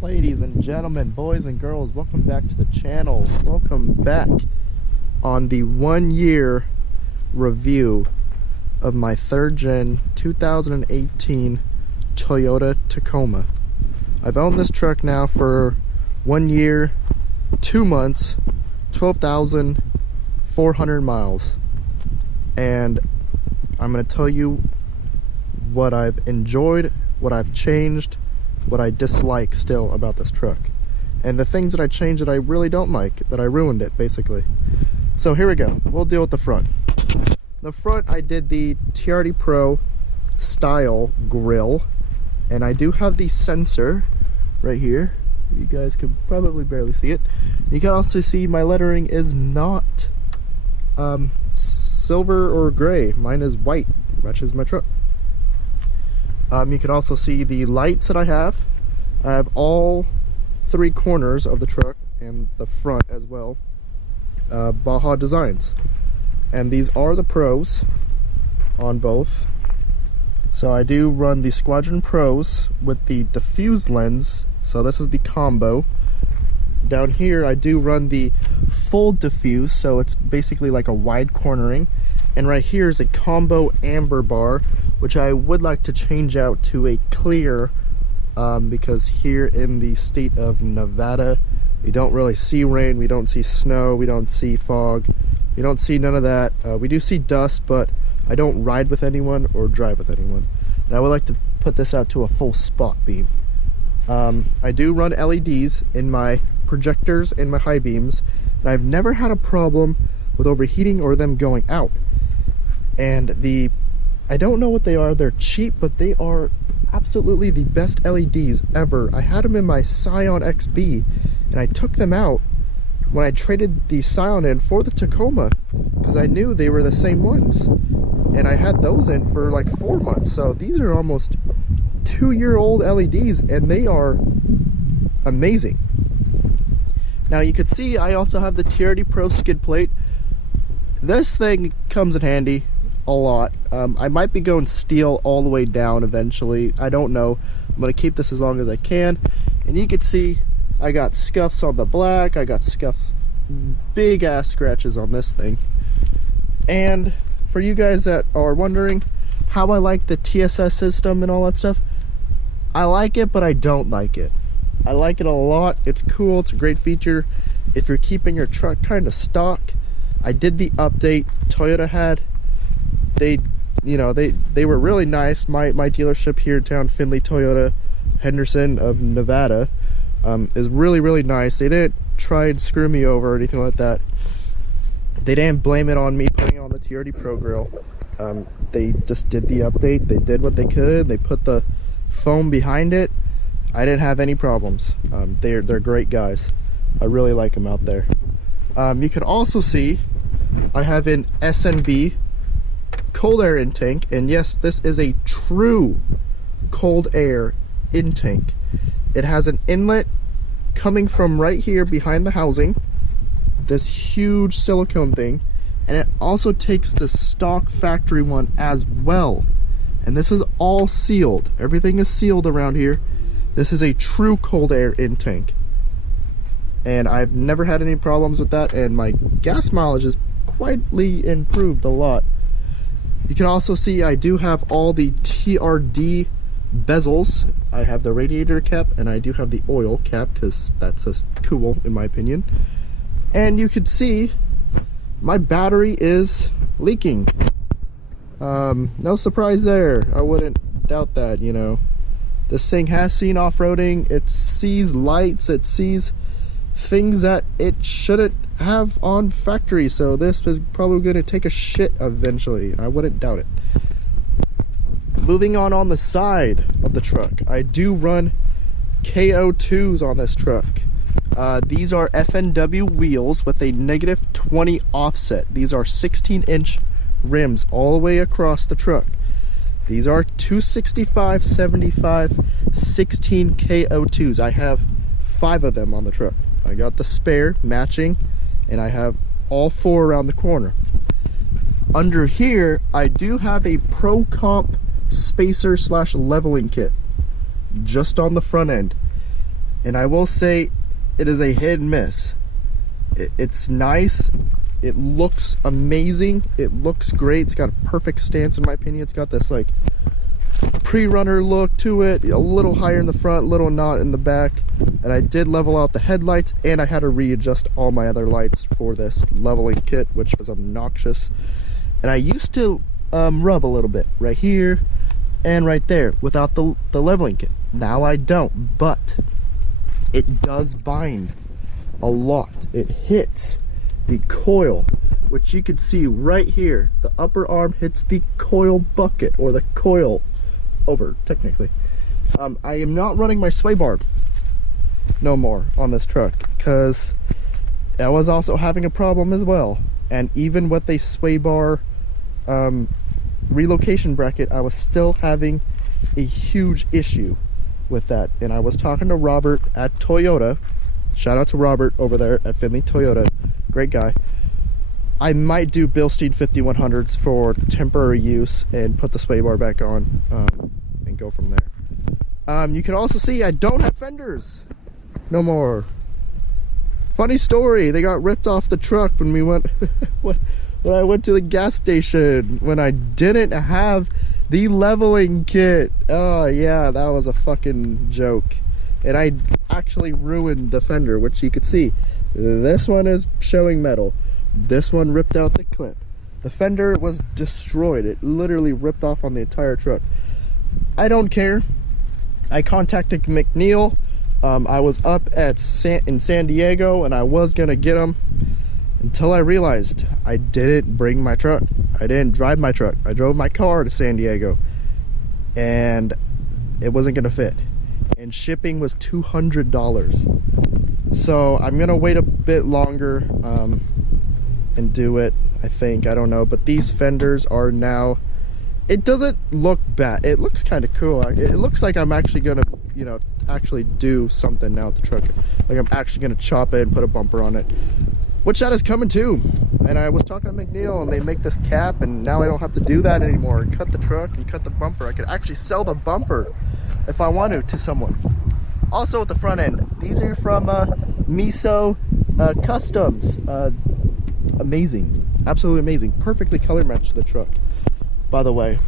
Ladies and gentlemen, boys and girls, welcome back to the channel. Welcome back on the 1-year review of my 3rd gen 2018 Toyota Tacoma. I've owned this truck now for 1 year, 2 months, 12,400 miles. And I'm going to tell you what I've enjoyed, what I've changed, what I dislike still about this truck, and the things that I changed that I really don't like, that I ruined it basically. So here we go. We'll deal with the front. The front, I did the TRD Pro style grille, and I do have the sensor right here. You guys can probably barely see it. You can also see my lettering is not silver or gray. Mine is white, matches my truck. You can also see the lights that I have. I have all 3 corners of the truck and the front as well. Baja Designs. And these are the Pros on both. So I do run the Squadron Pros with the diffuse lens. So this is the combo. Down here I do run the full diffuse, so it's basically like a wide cornering. And right here is a combo amber bar, which I would like to change out to a clear, because here in the state of Nevada, we don't really see rain, we don't see snow, we don't see fog, we don't see none of that. We do see dust, but I don't ride with anyone or drive with anyone. And I would like to put this out to a full spot beam. I do run LEDs in my projectors and my high beams, and I've never had a problem with overheating or them going out. And I don't know what they are, they're cheap, but they are absolutely the best LEDs ever. I had them in my Scion XB, and I took them out when I traded the Scion in for the Tacoma, because I knew they were the same ones. And I had those in for like 4 months, so these are almost 2-year-old LEDs, and they are amazing. Now you can see I also have the TRD Pro skid plate. This thing comes in handy a lot. I might be going steel all the way down eventually. I don't know. I'm going to keep this as long as I can. And you can see I got scuffs on the black. I got scuffs, big ass scratches on this thing. And for you guys that are wondering how I like the TSS system and all that stuff, I like it, but I don't like it. I like it a lot. It's cool. It's a great feature if you're keeping your truck kind of stock. I did the update Toyota had. They were really nice. My dealership here in town, Findlay Toyota, Henderson of Nevada, is really nice. They didn't try and screw me over or anything like that. They didn't blame it on me putting on the TRD Pro grill. They just did the update. They did what they could. They put the foam behind it. I didn't have any problems. They're great guys. I really like them out there. You can also see I have an SNB cold air intake, and yes, this is a true cold air intake. It has an inlet coming from right here behind the housing, this huge silicone thing, and it also takes the stock factory one as well. And this is all sealed. Everything is sealed around here. This is a true cold air intake, and I've never had any problems with that, and my gas mileage has quietly improved a lot. You can also see I do have all the TRD bezels. I have the radiator cap, and I do have the oil cap, because that's just cool in my opinion. And you can see my battery is leaking. No surprise there. I wouldn't doubt that, you know. This thing has seen off-roading. It sees lights. It sees things that it shouldn't have on factory. So this is probably going to take a shit eventually. I wouldn't doubt it. Moving on the side of the truck, I do run KO2s on this truck. These are FNW wheels with a -20 offset. These are 16-inch rims all the way across the truck. These are 265, 75, 16 KO2s. I have 5 of them on the truck. I got the spare matching, and I have all 4 around the corner. Under here, I do have a Pro Comp spacer / leveling kit just on the front end. And I will say it is a hit and miss. It's nice. It looks amazing. It looks great. It's got a perfect stance in my opinion. It's got this like pre-runner look to it, a little higher in the front, little not in the back. And I did level out the headlights, and I had to readjust all my other lights for this leveling kit, which was obnoxious. And I used to rub a little bit right here and right there without the leveling kit. Now I don't, but it does bind a lot. It hits the coil, which you can see right here. The upper arm hits the coil bucket, or the coil over technically. I am not running my sway bar no more on this truck because I was also having a problem as well. And even with a sway bar relocation bracket, I was still having a huge issue with that. And I was talking to Robert at Toyota. Shout out to Robert over there at Finley Toyota, great guy. I might do Bilstein 5100s for temporary use and put the sway bar back on and go from there. You can also see I don't have fenders no more. Funny story, they got ripped off the truck when we went when I went to the gas station when I didn't have the leveling kit. Oh yeah, that was a fucking joke. And I actually ruined the fender, which you could see. This one is showing metal. This one ripped out the clip. The fender was destroyed. It literally ripped off on the entire truck. I don't care. I contacted McNeil. I was up at in San Diego and I was gonna get him until I realized I didn't bring my truck. I didn't drive my truck. I drove my car to San Diego and it wasn't gonna fit. And shipping was $200. So I'm gonna wait a bit longer and do it, I think. I don't know, but these fenders are now, it doesn't look bad. It looks kind of cool. It looks like I'm actually gonna, you know, actually do something now with the truck. Like I'm actually gonna chop it and put a bumper on it, which that is coming too. And I was talking to McNeil and they make this cap, and now I don't have to do that anymore. Cut the truck and cut the bumper. I could actually sell the bumper if I want to someone. Also at the front end, these are from Miso Customs. Amazing, absolutely amazing. Perfectly color matched the truck, by the way.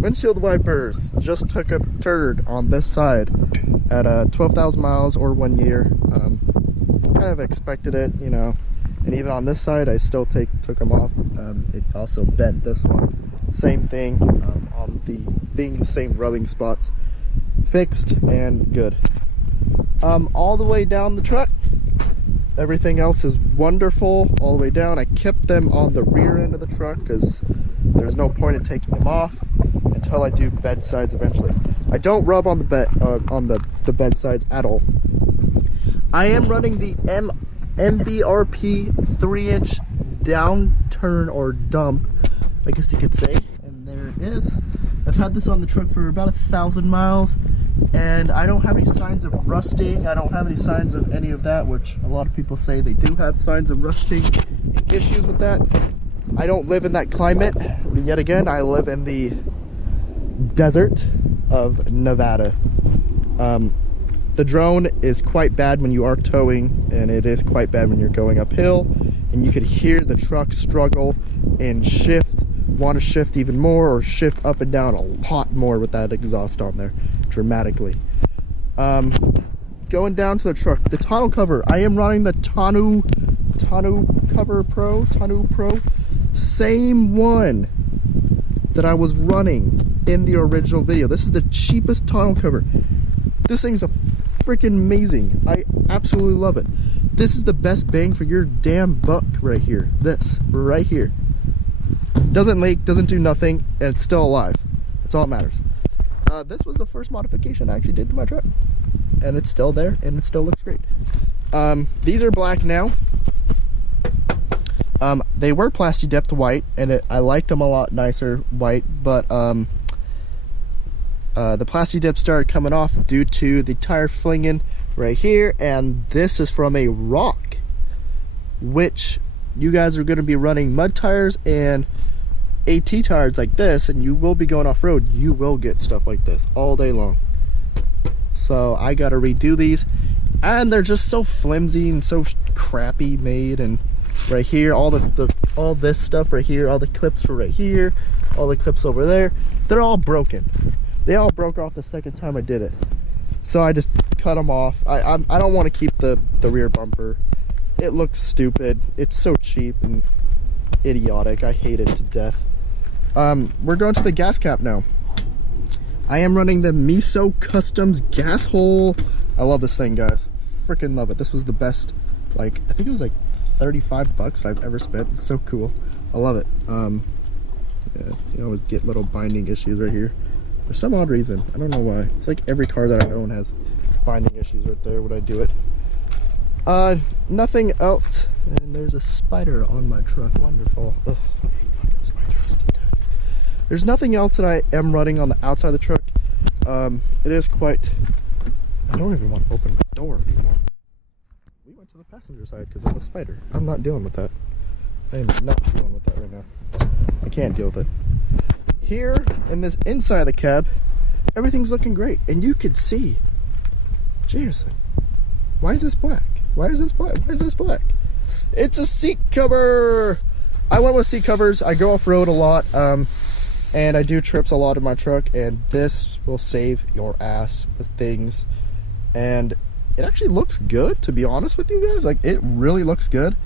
Windshield wipers just took a turd on this side at 12,000 miles or 1 year. Kind of expected it, you know. And even on this side, I still took them off. It also bent this one. Same thing on the thing, same rubbing spots. Fixed and good. All the way down the truck, everything else is wonderful all the way down. I kept them on the rear end of the truck because there's no point in taking them off until I do bed sides eventually. I don't rub on the bed sides at all. I am running the MBRP 3-inch downturn or dump, I guess you could say, and there it is. I've had this on the truck for about 1,000 miles, and I don't have any signs of rusting. I don't have any signs of any of that, which a lot of people say they do have signs of rusting and issues with that. I don't live in that climate. Yet again, I live in the desert of Nevada. The drone is quite bad when you are towing, and it is quite bad when you're going uphill, and you could hear the truck struggle and shift, want to shift even more, or shift up and down a lot more with that exhaust on there, dramatically. Going down to the truck, the tonneau cover, I am running the tonneau Pro, same one that I was running in the original video. This is the cheapest tonneau cover. This thing's a freaking amazing. I absolutely love it. This is the best bang for your damn buck right here. This right here doesn't leak, doesn't do nothing, and it's still alive. That's all that matters. This was the first modification I actually did to my truck, and it's still there and it still looks great. These are black now. They were plasti dipped white, and I liked them a lot nicer white, but the plasti dip started coming off due to the tire flinging right here, and this is from a rock, which you guys are going to be running mud tires and AT tires like this, and you will be going off-road. You will get stuff like this all day long. so I gotta redo these, and they're just so flimsy and so crappy made. And right here, all this stuff right here, all the clips were right here, all the clips over there, they're all broken. They all broke off the second time I did it, so I just cut them off. I don't want to keep the rear bumper. It looks stupid. It's so cheap and idiotic. I hate it to death. We're going to the gas cap now. I am running the Miso Customs gas hole. I love this thing, guys. Freaking love it. This was the best, like, I think it was like 35 bucks I've ever spent. It's so cool. I love it. Yeah, you always get little binding issues right here for some odd reason. I don't know why. It's like every car that I own has binding issues right there when I do it. Nothing else. And there's a spider on my truck. Wonderful. Ugh, I hate fucking spiders to death. There's nothing else that I am running on the outside of the truck. It is quite... I don't even want to open the door anymore. We went to the passenger side because of the spider. I'm not dealing with that. I am not dealing with that right now. I can't deal with it. Here, in this inside of the cab, everything's looking great. And you could see... Jason, why is this black? Why is this black? Why is this black? It's a seat cover! I went with seat covers. I go off-road a lot, and I do trips a lot in my truck, and this will save your ass with things. And it actually looks good, to be honest with you guys. Like, it really looks good.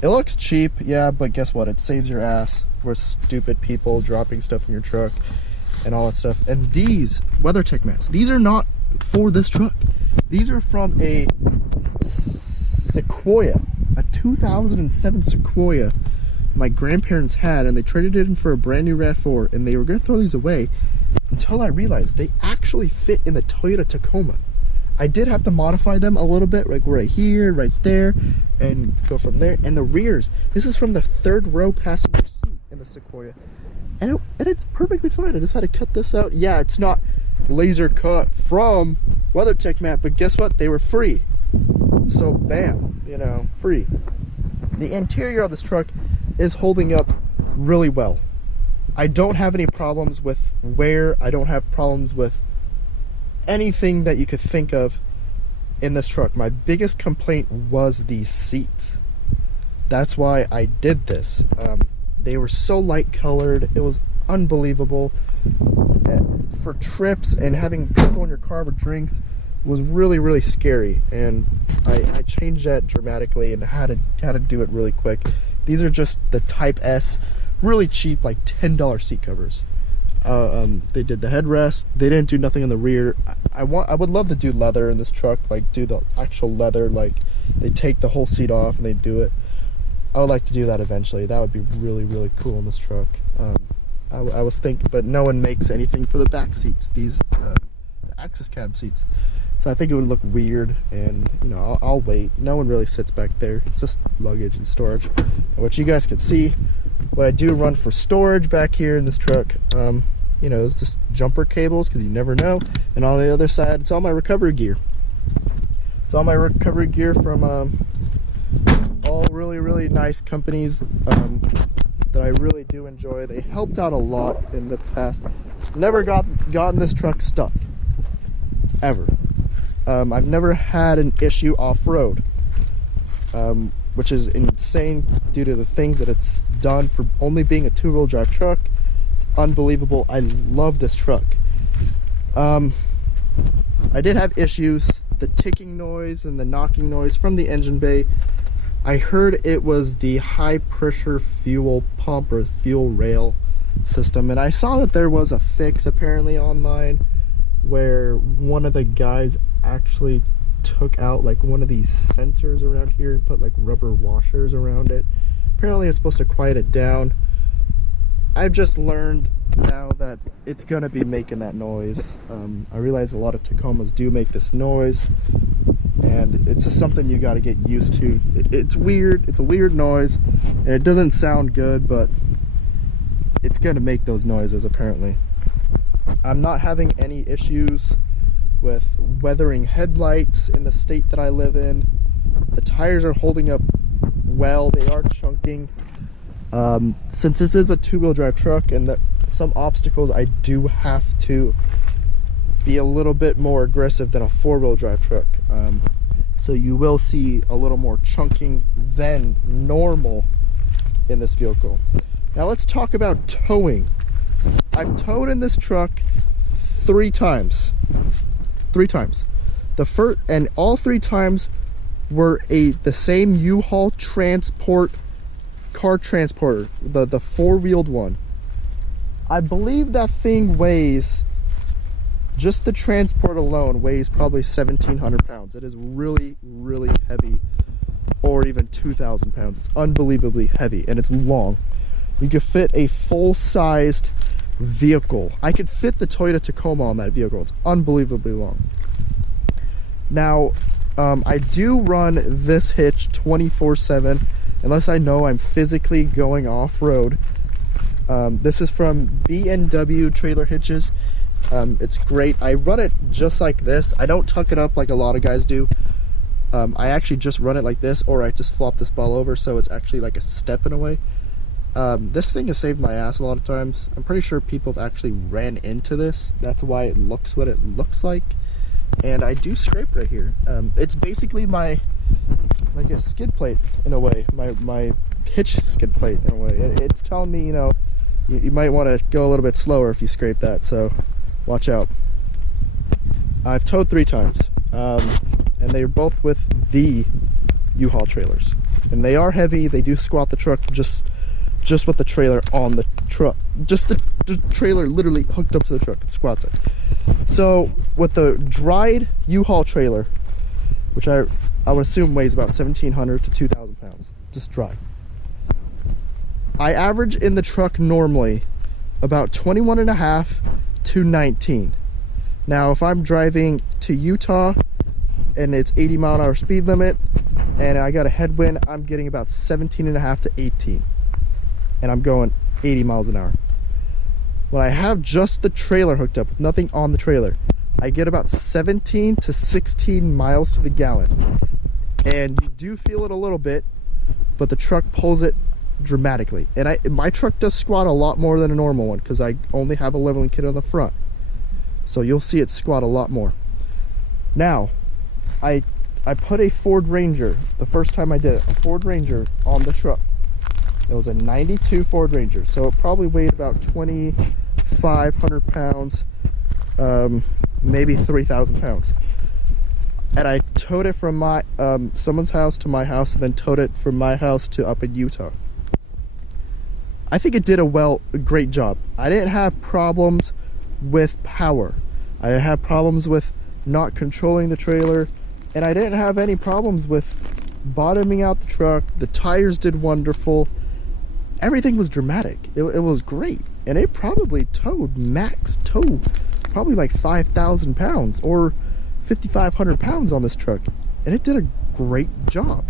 It looks cheap, yeah, but guess what? It saves your ass for stupid people dropping stuff in your truck and all that stuff. And these WeatherTech mats, these are not for this truck. These are from a Sequoia, a 2007 Sequoia my grandparents had, and they traded it in for a brand new RAV4, and they were going to throw these away until I realized they actually fit in the Toyota Tacoma. I did have to modify them a little bit, like right here, right there, and go from there. And the rears, this is from the third row passenger seat in the Sequoia, and it's perfectly fine. I just had to cut this out. Yeah, it's not laser cut from WeatherTech mat, but guess what? They were free. So bam, you know, free. The interior of this truck is holding up really well. I don't have any problems with wear. I don't have problems with anything that you could think of in this truck. My biggest complaint was the seats. That's why I did this. They were so light colored. It was unbelievable. For trips and having people in your car with drinks was really, really scary. And I changed that dramatically and had to do it really quick. These are just the Type S, really cheap, like $10 seat covers. They did the headrest. They didn't do nothing on the rear. I would love to do leather in this truck, like do the actual leather, like they take the whole seat off and they do it. I would like to do that eventually. That would be really, really cool in this truck. I was thinking, but no one makes anything for the back seats, these the access cab seats. So I think it would look weird, and you know, I'll wait. No one really sits back there. It's just luggage and storage. And what you guys can see, what I do run for storage back here in this truck, you know, it's just jumper cables, because you never know. And on the other side, it's all my recovery gear. It's all my recovery gear from all really, really nice companies that I really do enjoy. They helped out a lot in the past. Never gotten this truck stuck, ever. I've never had an issue off-road, which is insane due to the things that it's done for only being a two-wheel drive truck. It's unbelievable. I love this truck. I did have issues. The ticking noise and the knocking noise from the engine bay. I heard it was the high pressure fuel pump or fuel rail system, and I saw that there was a fix apparently online where one of the guys actually took out like one of these sensors around here and put like rubber washers around it. Apparently it's supposed to quiet it down. I've just learned now that it's gonna be making that noise. I realize a lot of Tacomas do make this noise, and it's just something you got to get used to. It's weird. It's a weird noise, and it doesn't sound good, but it's gonna make those noises apparently. I'm not having any issues with weathering headlights in the state that I live in. The tires are holding up well. They are chunking. Since this is a two-wheel drive truck and some obstacles I do have to be a little bit more aggressive than a four-wheel drive truck. So you will see a little more chunking than normal in this vehicle. Now let's talk about towing. I've towed in this truck 3 times. 3 times. The first, and all 3 times were the same U-Haul transport car transporter, the 4-wheeled one. I believe that thing weighs, just the transport alone weighs probably 1,700 pounds. It is really, really heavy, or even 2,000 pounds. It's unbelievably heavy, and it's long. You could fit a full-sized vehicle. I could fit the Toyota Tacoma on that vehicle. It's unbelievably long. Now, I do run this hitch 24/7, unless I know I'm physically going off-road. This is from B&W Trailer Hitches. It's great. I run it just like this. I don't tuck it up like a lot of guys do. I actually just run it like this, or I just flop this ball over, so it's actually like a step in a way. This thing has saved my ass a lot of times. I'm pretty sure people have actually ran into this. That's why it looks what it looks like. And I do scrape right here. It's basically like a skid plate in a way. My hitch skid plate in a way. It's telling me, you know, you might want to go a little bit slower if you scrape that, so watch out. I've towed 3 times, and they're both with the U-Haul trailers. And they are heavy. They do squat the truck just with the trailer on the truck. Just the trailer literally hooked up to the truck. It squats it. So with the dried U-Haul trailer, which I would assume weighs about 1,700 to 2,000 pounds, just dry. I average in the truck normally about 21.5 to 19. Now, if I'm driving to Utah and it's 80 mile an hour speed limit and I got a headwind, I'm getting about 17.5 to 18. And I'm going 80 miles an hour. When I have just the trailer hooked up with nothing on the trailer, I get about 17 to 16 miles to the gallon. And you do feel it a little bit, but the truck pulls it dramatically. And my truck does squat a lot more than a normal one because I only have a leveling kit on the front. So you'll see it squat a lot more. Now, I put a Ford Ranger, the first time I did it, a Ford Ranger on the truck. It was a 92 Ford Ranger, so it probably weighed about 2,500 pounds, maybe 3,000 pounds. And I towed it from my someone's house to my house, and then towed it from my house to up in Utah. I think it did a great job. I didn't have problems with power. I didn't have problems with not controlling the trailer, and I didn't have any problems with bottoming out the truck. The tires did wonderful. Everything was dramatic. It was great. And it probably towed probably like 5,000 pounds or 5,500 pounds on this truck. And it did a great job.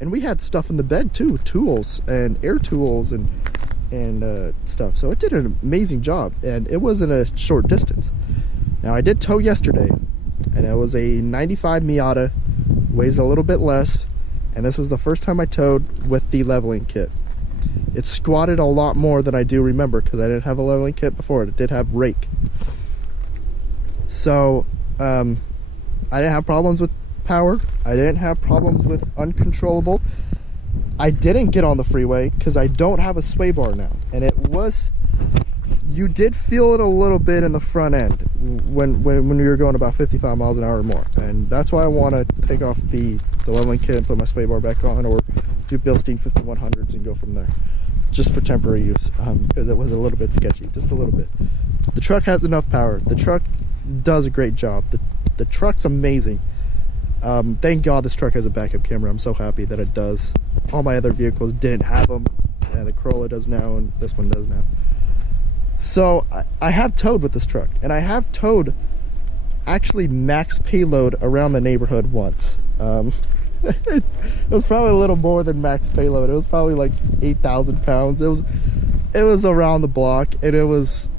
And we had stuff in the bed too, tools and air tools and stuff. So it did an amazing job, and it wasn't a short distance. Now, I did tow yesterday, and it was a 95 Miata, weighs a little bit less, and this was the first time I towed with the leveling kit. It squatted a lot more than I do remember because I didn't have a leveling kit before. It did have rake. So, I didn't have problems with power. I didn't have problems with uncontrollable. I didn't get on the freeway because I don't have a sway bar now. And you did feel it a little bit in the front end when we were going about 55 miles an hour or more. And that's why I want to take off the leveling kit and put my sway bar back on, or do Bilstein 5100s and go from there. Just for temporary use, because it was a little bit sketchy, just a little bit. The truck has enough power. The truck does a great job. The truck's amazing. Thank God this truck has a backup camera. I'm so happy that it does. All my other vehicles didn't have them. The Corolla does now, and this one does now. So I have towed with this truck, and I have towed actually max payload around the neighborhood once. It was probably a little more than max payload. It was probably like 8,000 pounds. It was around the block, and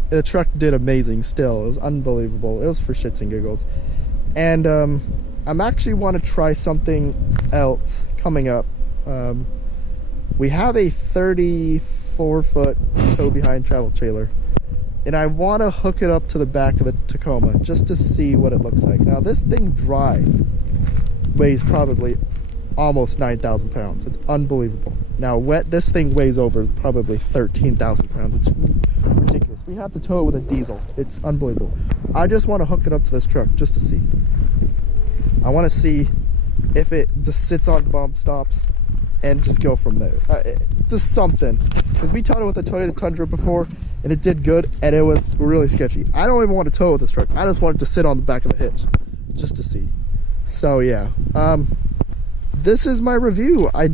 the truck did amazing still. It was unbelievable. It was for shits and giggles. And I'm actually want to try something else coming up. We have a 34-foot tow behind travel trailer. and I want to hook it up to the back of the Tacoma just to see what it looks like. Now this thing dry weighs probably almost 9,000 pounds. It's unbelievable. Now wet, this thing weighs over probably 13,000 pounds. It's ridiculous. We have to tow it with a diesel. It's unbelievable. I just want to hook it up to this truck just to see. I want to see if it just sits on bump stops and just go from there. Just something, because we towed it with a Toyota Tundra before and it did good, and it was really sketchy. I don't even want to tow with this truck. I just want it to sit on the back of the hitch just to see. So yeah, this is my review. I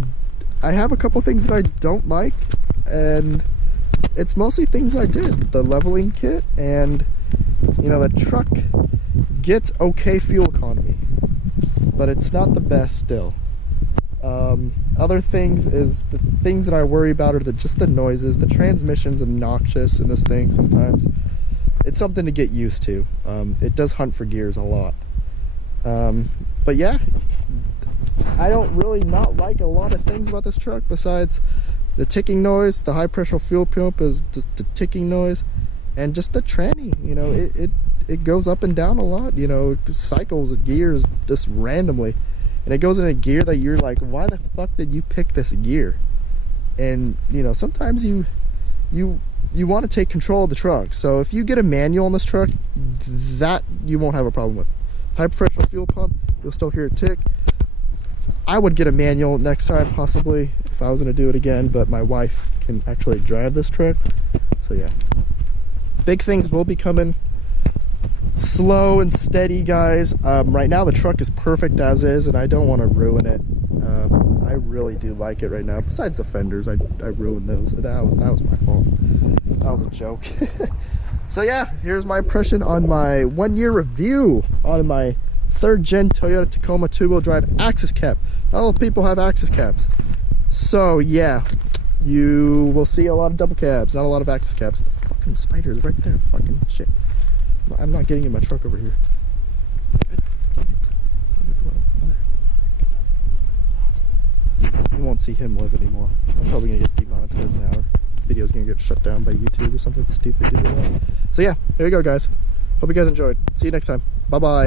have a couple things that I don't like, and it's mostly things I did. The leveling kit, and you know, the truck gets okay fuel economy, but it's not the best still. Other things is the things that I worry about are just the noises. The transmission's obnoxious in this thing sometimes. It's something to get used to. It does hunt for gears a lot. But yeah, I don't really not like a lot of things about this truck besides the ticking noise. The high pressure fuel pump is just the ticking noise, and just the tranny. You know, it goes up and down a lot. You know, it cycles gears just randomly. And it goes in a gear that you're like, why the fuck did you pick this gear? And you know, sometimes you want to take control of the truck. So if you get a manual on this truck, that you won't have a problem with. High pressure fuel pump, you'll still hear it tick. I would get a manual next time, possibly, if I was going to do it again, but my wife can actually drive this truck. So yeah, big things will be coming. Slow and steady, guys. Right now the truck is perfect as is, and I don't want to ruin it. I really do like it right now. Besides the fenders, I ruined those. That was my fault. That was a joke. So yeah, here's my impression on my 1 year review on my 3rd gen Toyota Tacoma 2-wheel drive access cab. Not all people have access cabs. So yeah, you will see a lot of double cabs, not a lot of access cabs. The fucking spider is right there. Fucking shit. I'm not getting in my truck over here. God damn it. Oh, it's a little mother. You won't see him live anymore. I'm probably gonna get demonetized in an hour. Video's gonna get shut down by YouTube or something stupid to do that. So yeah, there you go, guys. Hope you guys enjoyed. See you next time. Bye bye.